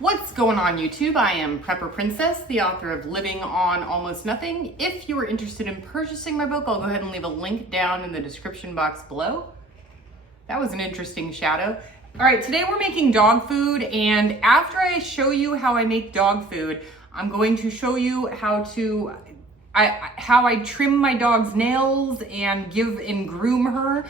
What's going on YouTube? I am Prepper Princess, the author of Living on Almost Nothing. If you are interested in purchasing my book, I'll go ahead and leave a link down in the description box below. That was an interesting shadow. All right, today we're making dog food, and after I show you how I make dog food, I'm going to show you how I trim my dog's nails and groom her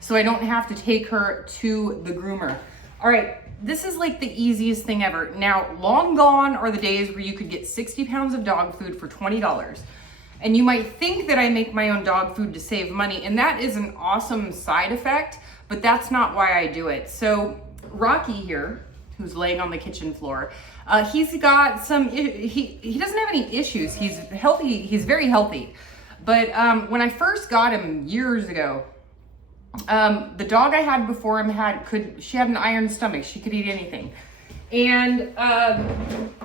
so I don't have to take her to the groomer. All right, this is like the easiest thing ever. Now, long gone are the days where you could get 60 pounds of dog food for $20. And you might think that I make my own dog food to save money, and that is an awesome side effect, but that's not why I do it. So Rocky here, who's laying on the kitchen floor, he's got some, he doesn't have any issues. He's healthy, he's very healthy. But when I first got him years ago, the dog I had before him she had an iron stomach. She could eat anything. And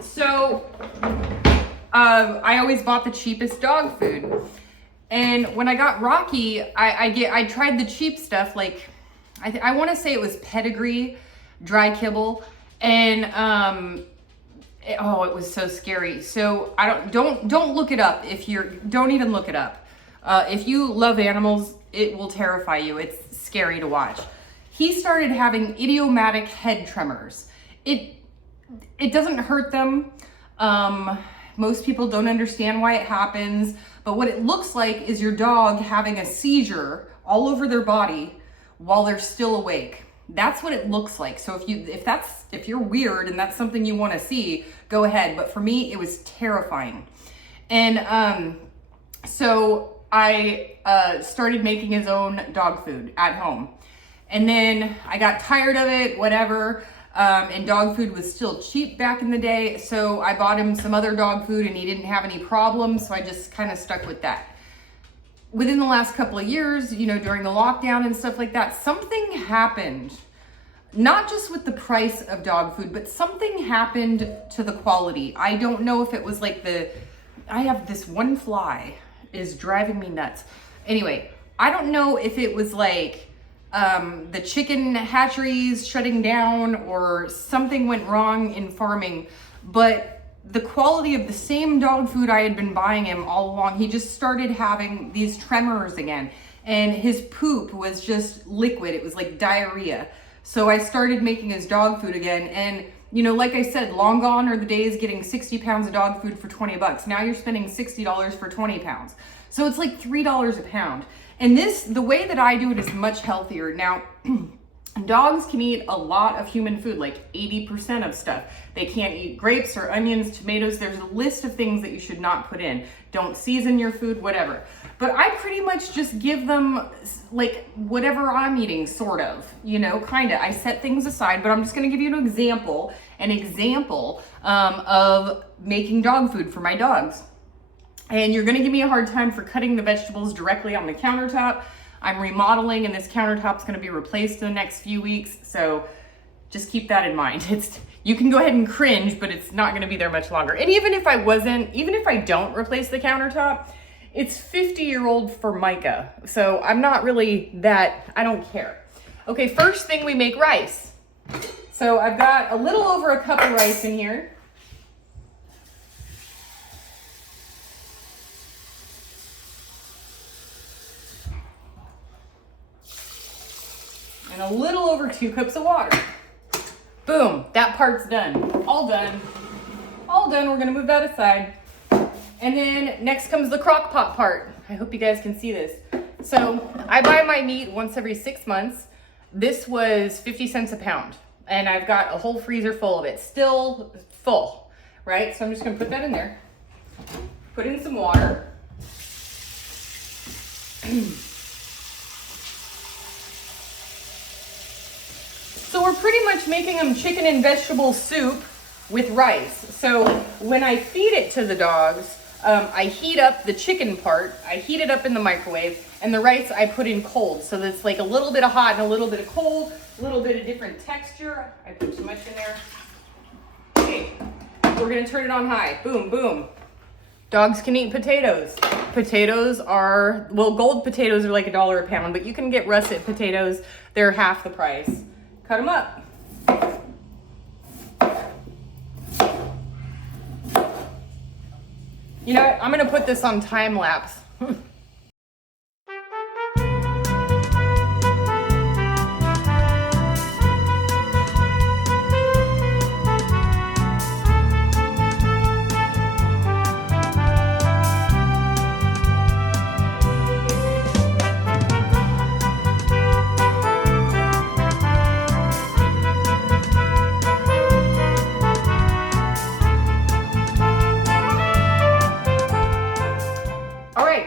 so I always bought the cheapest dog food. And when I got Rocky, I tried the cheap stuff, like I want to say it was Pedigree dry kibble, and it was so scary. So don't look it up. Don't even look it up. If you love animals, it will terrify you. It's scary to watch. He started having idiomatic head tremors. It doesn't hurt them. Most people don't understand why it happens, but what it looks like is your dog having a seizure all over their body while they're still awake. That's what it looks like. So if you're weird and that's something you want to see, go ahead. But for me, it was terrifying. And so I started making his own dog food at home. And then I got tired of it, whatever. And dog food was still cheap back in the day. So I bought him some other dog food and he didn't have any problems. So I just kind of stuck with that. Within the last couple of years, during the lockdown and stuff like that, something happened. Not just with the price of dog food, but something happened to the quality. I don't know if it was like I have this one fly is driving me nuts. Anyway, I don't know if it was like the chicken hatcheries shutting down or something went wrong in farming, but the quality of the same dog food I had been buying him all along, he just started having these tremors again, and his poop was just liquid. It was like diarrhea. So I started making his dog food again, and like I said, long gone are the days getting 60 pounds of dog food for 20 bucks. Now you're spending $60 for 20 pounds. So it's like $3 a pound. And the way that I do it is much healthier. Now, dogs can eat a lot of human food, like 80% of stuff. They can't eat grapes or onions, tomatoes. There's a list of things that you should not put in. Don't season your food, whatever. But I pretty much just give them like whatever I'm eating, sort of, kind of. I set things aside, but I'm just going to give you an example of making dog food for my dogs. And you're going to give me a hard time for cutting the vegetables directly on the countertop. I'm remodeling, and this countertop is going to be replaced in the next few weeks. So just keep that in mind. You can go ahead and cringe, but it's not going to be there much longer. And even if I don't replace the countertop, it's 50-year-old Formica. So I'm not really I don't care. Okay, first thing, we make rice. So I've got a little over a cup of rice in here. And a little over 2 cups of water. Boom, that part's done. All done. All done. We're gonna move that aside. And then next comes the crock pot part. I hope you guys can see this. So I buy my meat once every 6 months. This was 50 cents a pound. And I've got a whole freezer full of it, still full, right? So I'm just gonna put that in there. Put in some water. So we're pretty much making them chicken and vegetable soup with rice. So when I feed it to the dogs, I heat up the chicken part, I heat it up in the microwave, and the rice I put in cold. So that's like a little bit of hot and a little bit of cold, a little bit of different texture. I put too much in there. Okay, we're gonna turn it on high. Boom, boom. Dogs can eat potatoes. Potatoes are, gold potatoes are like $1 a pound, but you can get russet potatoes. They're half the price. Cut them up. You know what? I'm gonna put this on time lapse.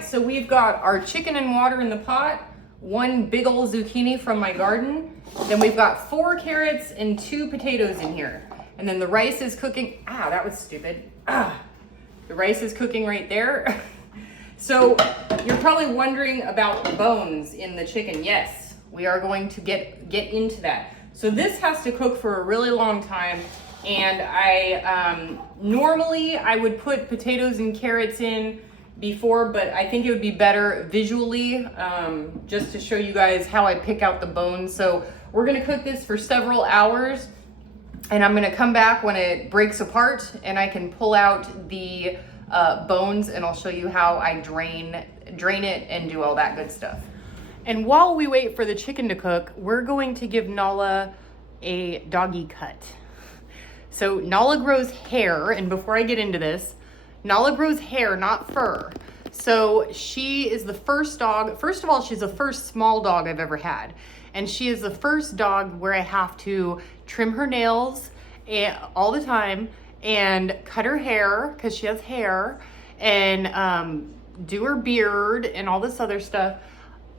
So we've got our chicken and water in the pot, one big old zucchini from my garden. Then we've got 4 carrots and 2 potatoes in here. And then the rice is cooking. Ah, that was stupid. Ah, the rice is cooking right there. So you're probably wondering about the bones in the chicken. Yes, we are going to get into that. So this has to cook for a really long time. And normally I would put potatoes and carrots in before, but I think it would be better visually, just to show you guys how I pick out the bones. So we're gonna cook this for several hours, and I'm gonna come back when it breaks apart and I can pull out the bones, and I'll show you how I drain it and do all that good stuff. And while we wait for the chicken to cook, we're going to give Nala a doggy cut. So Nala grows hair, and before I get into this, Nala grows hair, not fur. So she is the first dog. First of all, she's the first small dog I've ever had. And she is the first dog where I have to trim her nails all the time and cut her hair because she has hair, and do her beard and all this other stuff.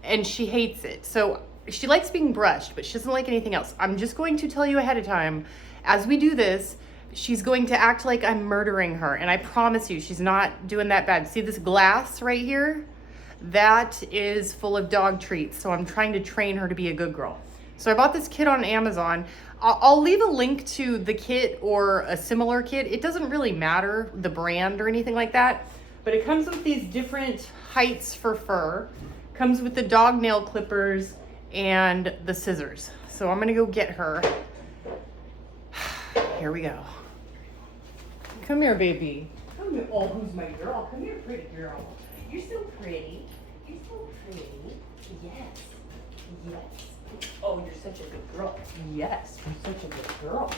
And she hates it. So she likes being brushed, but she doesn't like anything else. I'm just going to tell you ahead of time, as we do this, she's going to act like I'm murdering her. And I promise you, she's not doing that bad. See this glass right here? That is full of dog treats. So I'm trying to train her to be a good girl. So I bought this kit on Amazon. I'll leave a link to the kit or a similar kit. It doesn't really matter, the brand or anything like that. But it comes with these different heights for fur. Comes with the dog nail clippers and the scissors. So I'm gonna go get her. Here we go. Come here, baby. Come here. Oh, who's my girl? Come here, pretty girl. You're so pretty. You're so pretty. Yes. Yes. Oh, you're such a good girl. Yes, you're such a good girl.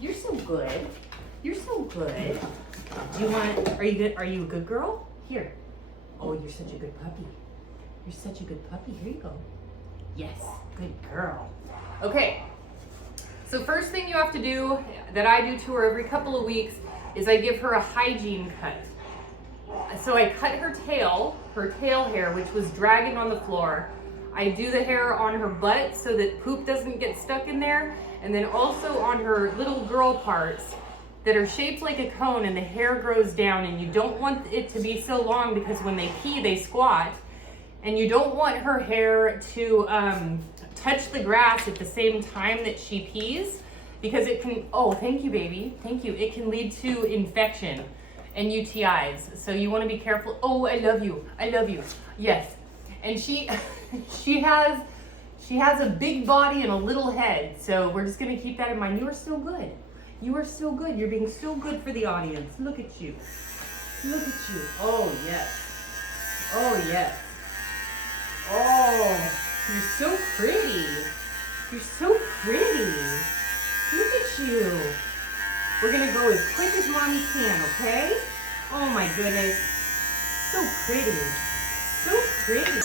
You're so good. You're so good. Do you want, are you good? Are you a good girl? Here. Oh, you're such a good puppy. You're such a good puppy. Here you go. Yes, good girl. Okay. So first thing you have to do, that I do to her every couple of weeks, is I give her a hygiene cut. So I cut her tail hair, which was dragging on the floor. I do the hair on her butt so that poop doesn't get stuck in there, and then also on her little girl parts that are shaped like a cone, and the hair grows down, and you don't want it to be so long because when they pee, they squat, and you don't want her hair to touch the grass at the same time that she pees, because it can, oh, thank you, baby. Thank you. It can lead to infection and UTIs. So you want to be careful. Oh, I love you. I love you. Yes. And she has a big body and a little head. So we're just going to keep that in mind. You are so good. You are so good. You're being so good for the audience. Look at you. Look at you. Oh, yes. Oh, yes. Oh, you're so pretty. You're so pretty. Look at you. We're gonna go as quick as mommy can, okay? Oh my goodness. So pretty. So pretty.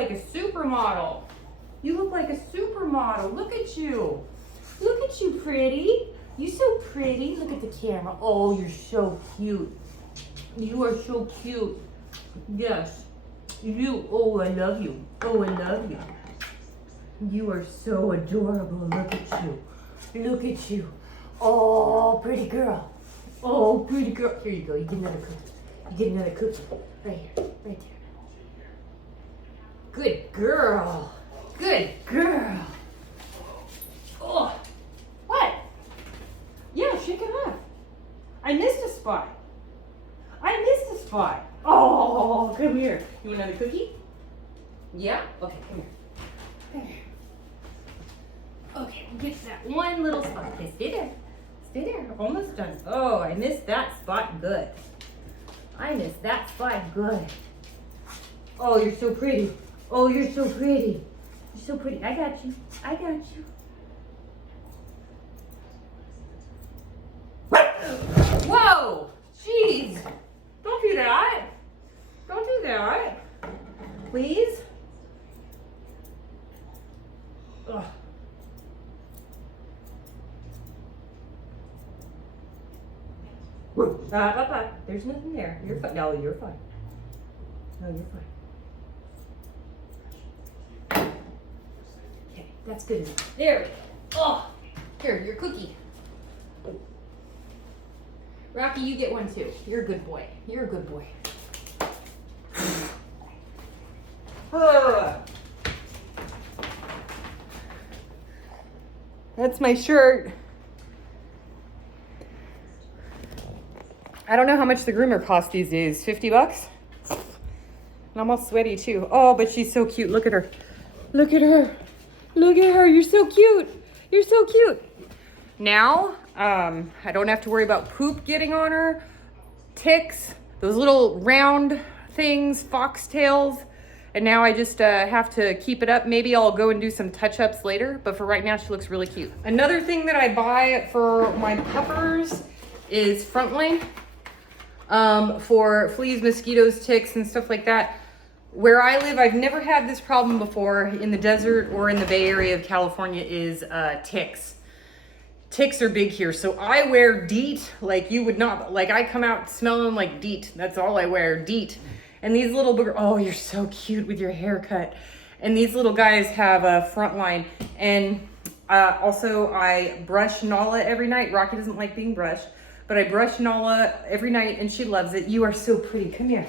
like a supermodel. You look like a supermodel. Look at you. Look at you, pretty. You so pretty. Look at the camera. Oh, you're so cute. You are so cute. Yes. You. Oh, I love you. Oh, I love you. You are so adorable. Look at you. Look at you. Oh, pretty girl. Oh, pretty girl. Here you go. You get another cookie. You get another cookie. Right here. Right there. Good girl. Good girl. Oh. What? Yeah, shake it off. I missed a spot. I missed a spot. Oh, come here. You want another cookie? Yeah? Okay, come here. Come here. Okay, we'll get to that one little spot. Okay, stay there. Stay there. Almost done. Oh, I missed that spot good. I missed that spot good. Oh, you're so pretty. Oh, you're so pretty. You're so pretty. I got you. I got you. Whoa! Jeez! Don't do that. Don't do that. Please? Ugh. There's nothing there. You're fine. No, you're fine. No, you're fine. Okay, that's good enough. There we go. Oh, here, your cookie. Rocky, you get one too. You're a good boy. You're a good boy. That's my shirt. I don't know how much the groomer costs these days. 50 bucks? And I'm all sweaty too. Oh, but she's so cute. Look at her. Look at her. Look at her. You're so cute. You're so cute. Now, I don't have to worry about poop getting on her. Ticks. Those little round things. Foxtails. And now I just have to keep it up. Maybe I'll go and do some touch-ups later. But for right now, she looks really cute. Another thing that I buy for my puppers is Frontline. For fleas, mosquitoes, ticks, and stuff like that. Where I live, I've never had this problem before in the desert or in the Bay Area of California is ticks. Ticks are big here, so I wear DEET like you would not. Like I come out smelling like DEET. That's all I wear, DEET. And these little booger, oh, you're so cute with your haircut. And these little guys have a Frontline. And also I brush Nala every night. Rocky doesn't like being brushed. But I brush Nala every night and she loves it. You are so pretty. Come here.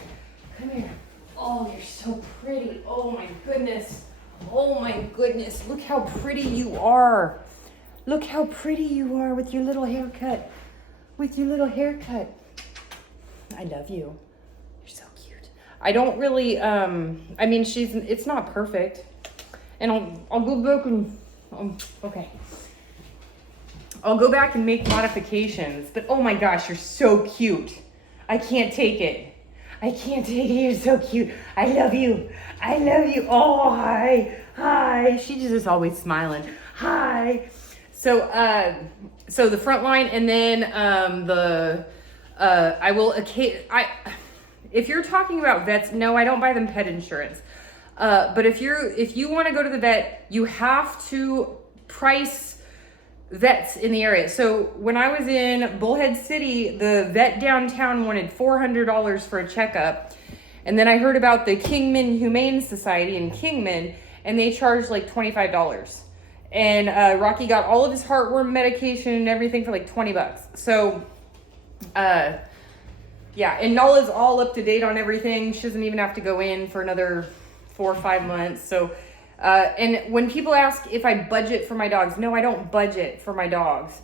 Come here. Oh, you're so pretty. Oh my goodness. Oh my goodness. Look how pretty you are. Look how pretty you are with your little haircut. With your little haircut. I love you. You're so cute. I don't really, I mean, it's not perfect. And I'll go back and, okay. I'll go back and make modifications, but oh my gosh, you're so cute. I can't take it. I can't take it, you're so cute. I love you. I love you. Oh, hi, hi. She's just always smiling. Hi. So the Frontline, and then I will, if you're talking about vets, no, I don't buy them pet insurance. But if you want to go to the vet, you have to price vets in the area. So when I was in Bullhead City, the vet downtown wanted $400 for a checkup. And then I heard about the Kingman Humane Society in Kingman, and they charged like $25. And Rocky got all of his heartworm medication and everything for like 20 bucks. So, yeah, and Nala's all up to date on everything. She doesn't even have to go in for another 4 or 5 months. So, and when people ask if I budget for my dogs, no, I don't budget for my dogs.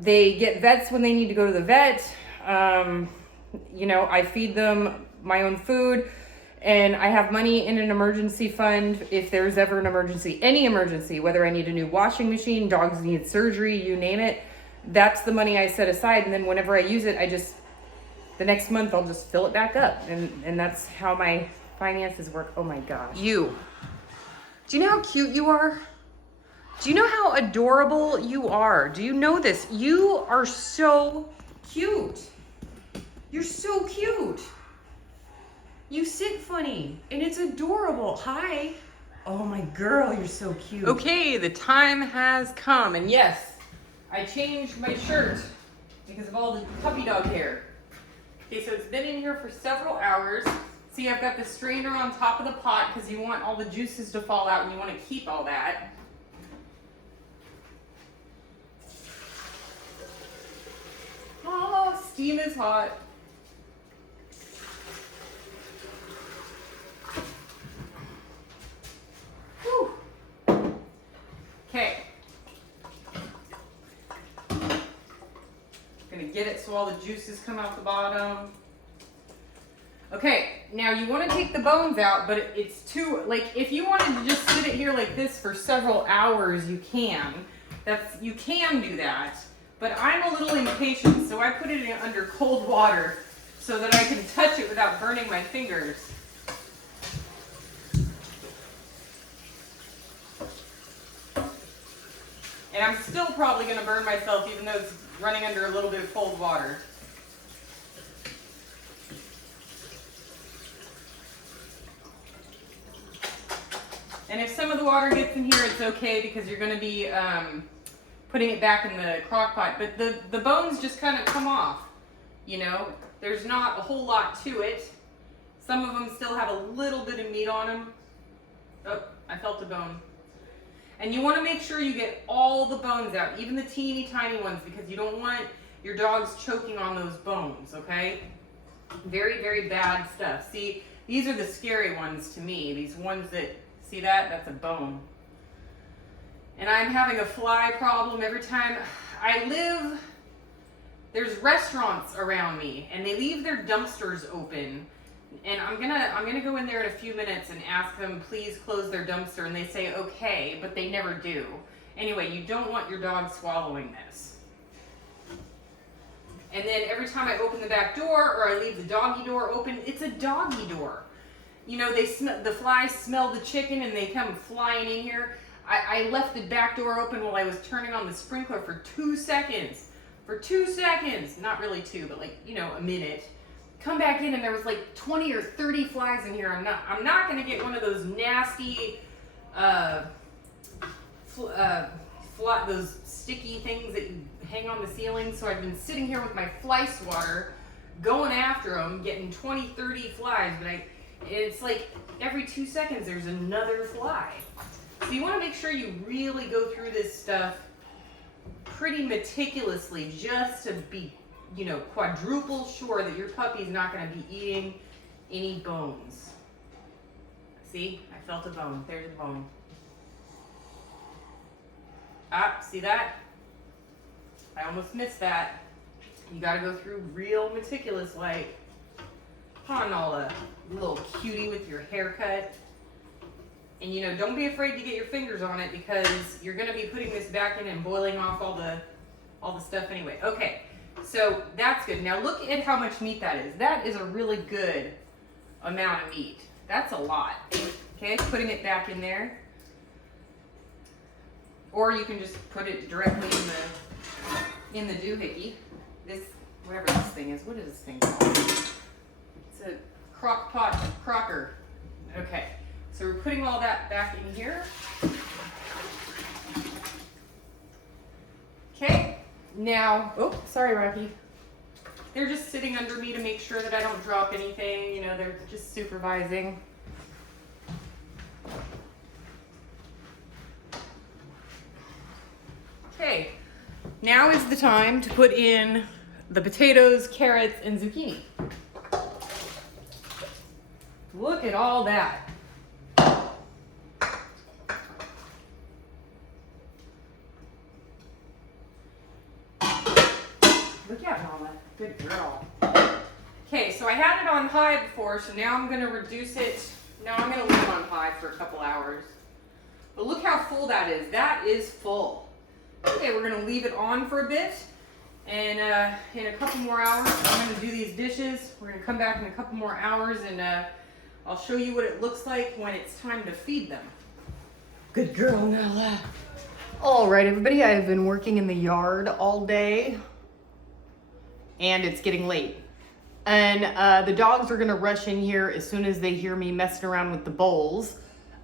They get vets when they need to go to the vet. You know, I feed them my own food, and I have money in an emergency fund if there's ever an emergency, any emergency, whether I need a new washing machine, dogs need surgery, you name it. That's the money I set aside, and then whenever I use it, the next month I'll just fill it back up, and that's how my finances work. Oh my gosh. Do you know how cute you are? Do you know how adorable you are? Do you know this? You are so cute. You're so cute. You sit funny and it's adorable. Hi. Oh my girl, you're so cute. Okay, the time has come, and yes, I changed my shirt because of all the puppy dog hair. Okay, so it's been in here for several hours. See, I've got the strainer on top of the pot because you want all the juices to fall out and you want to keep all that. Oh, steam is hot. Whew. Okay. Gonna get it so all the juices come out the bottom. Okay, now you want to take the bones out, but it's too, like, if you wanted to just sit it here like this for several hours, you can. You can do that, but I'm a little impatient, so I put it in under cold water so that I can touch it without burning my fingers. And I'm still probably going to burn myself even though it's running under a little bit of cold water. And if some of the water gets in here, it's okay because you're going to be putting it back in the crock pot. But the bones just kind of come off, you know. There's not a whole lot to it. Some of them still have a little bit of meat on them. Oh, I felt a bone. And you want to make sure you get all the bones out, even the teeny tiny ones, because you don't want your dogs choking on those bones, okay? Very, very bad stuff. See, these are the scary ones to me. These ones that, see that? That's a bone. And I'm having a fly problem every time I live. There's restaurants around me, and they leave their dumpsters open. And I'm gonna go in there in a few minutes and ask them, please close their dumpster, and they say okay, but they never do. Anyway, you don't want your dog swallowing this. And then every time I open the back door or I leave the doggy door open, it's a doggy door. You know, the flies smell the chicken and they come flying in here. I left the back door open while I was turning on the sprinkler for 2 seconds. For 2 seconds, not really 2, but like, you know, a minute. Come back in and there was like 20 or 30 flies in here. I'm not gonna get one of those nasty, those sticky things that you hang on the ceiling. So I've been sitting here with my fly swatter, going after them, getting 20, 30 flies, but it's like every 2 seconds there's another fly. So you want to make sure you really go through this stuff pretty meticulously just to be, you know, quadruple sure that your puppy's not going to be eating any bones. See, I felt a bone. There's a bone. Ah, see that? I almost missed that. You got to go through real meticulous, like Hanola, little cutie with your haircut. And you know, don't be afraid to get your fingers on it because you're going to be putting this back in and boiling off all the stuff anyway. Okay, so that's good. Now look at how much meat that is. That is a really good amount of meat. That's a lot. Okay, putting it back in there. Or you can just put it directly in the doohickey. This, whatever this thing is. What is this thing called? It's a crock pot crocker. Okay. So we're putting all that back in here. Okay, now, oh, sorry, Rocky. They're just sitting under me to make sure that I don't drop anything. You know, they're just supervising. Okay, now is the time to put in the potatoes, carrots, and zucchini. Look at all that. Look at Mama. Good girl. Okay, so I had it on high before, so now I'm going to reduce it. Now I'm going to leave it on high for a couple hours. But look how full that is. That is full. Okay, we're going to leave it on for a bit. And in a couple more hours, I'm going to do these dishes. We're going to come back in a couple more hours and I'll show you what it looks like when it's time to feed them. Good girl, Nella. All right, everybody, I've been working in the yard all day. And it's getting late. And the dogs are gonna rush in here as soon as they hear me messing around with the bowls.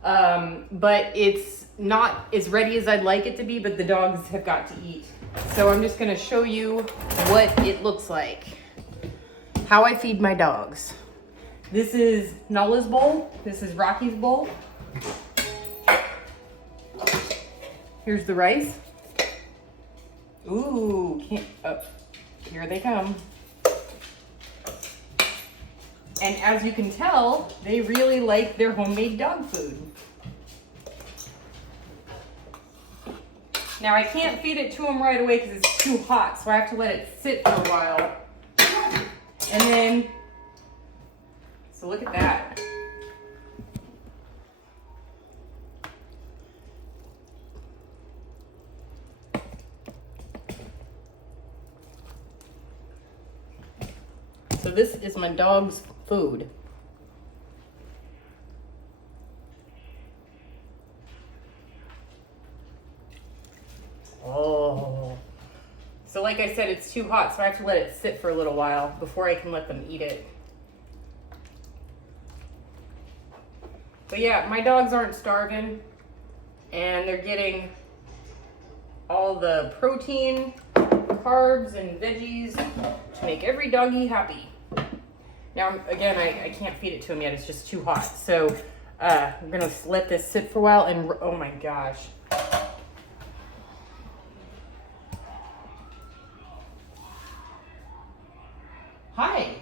But it's not as ready as I'd like it to be, but the dogs have got to eat. So I'm just gonna show you what it looks like. How I feed my dogs. This is Nala's bowl. This is Rocky's bowl. Here's the rice. Ooh, here they come. And as you can tell, they really like their homemade dog food. Now I can't feed it to them right away because it's too hot, so I have to let it sit for a while. And then, so look at that. So this is my dog's food. Oh. So like I said, it's too hot, so I have to let it sit for a little while before I can let them eat it. But yeah, my dogs aren't starving, and they're getting all the protein, carbs, and veggies to make every doggy happy. Now, again, I can't feed it to them yet. It's just too hot. So I'm gonna let this sit for a while, and oh my gosh. Hi.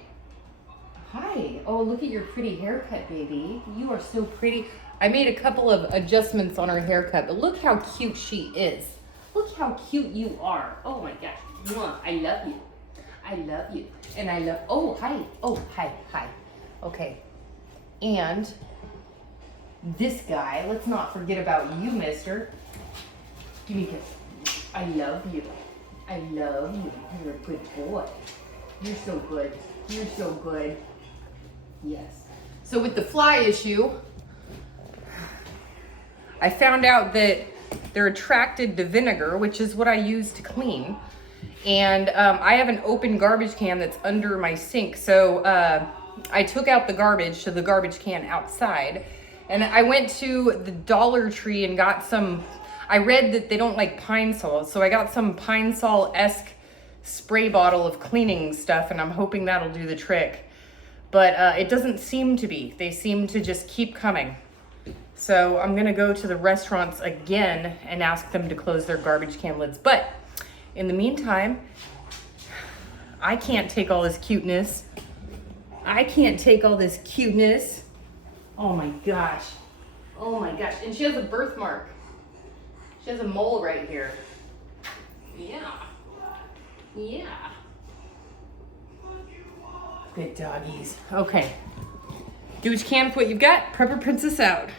Hi. Oh, look at your pretty haircut, baby. You are so pretty. I made a couple of adjustments on her haircut, but look how cute she is. Look how cute you are. Oh my gosh. Mwah. I love you. I love you. And I love, oh, hi. Oh, hi, hi. Okay. And this guy, let's not forget about you, mister. Give me a kiss. I love you. I love you. You're a good boy. You're so good. You're so good. Yes. So with the fly issue, I found out that they're attracted to vinegar, which is what I use to clean. And I have an open garbage can that's under my sink. So I took out the garbage to the garbage can outside. And I went to the Dollar Tree and got some, I read that they don't like Pine Sol. So I got some Pine Sol-esque spray bottle of cleaning stuff, and I'm hoping that'll do the trick. But it doesn't seem to be. They seem to just keep coming. So I'm gonna go to the restaurants again and ask them to close their garbage can lids. But in the meantime, I can't take all this cuteness. I can't take all this cuteness. Oh my gosh. Oh my gosh. And she has a birthmark. She has a mole right here. Yeah. Yeah. Good doggies. Okay. Do what you can with what you've got. Prepper Princess out.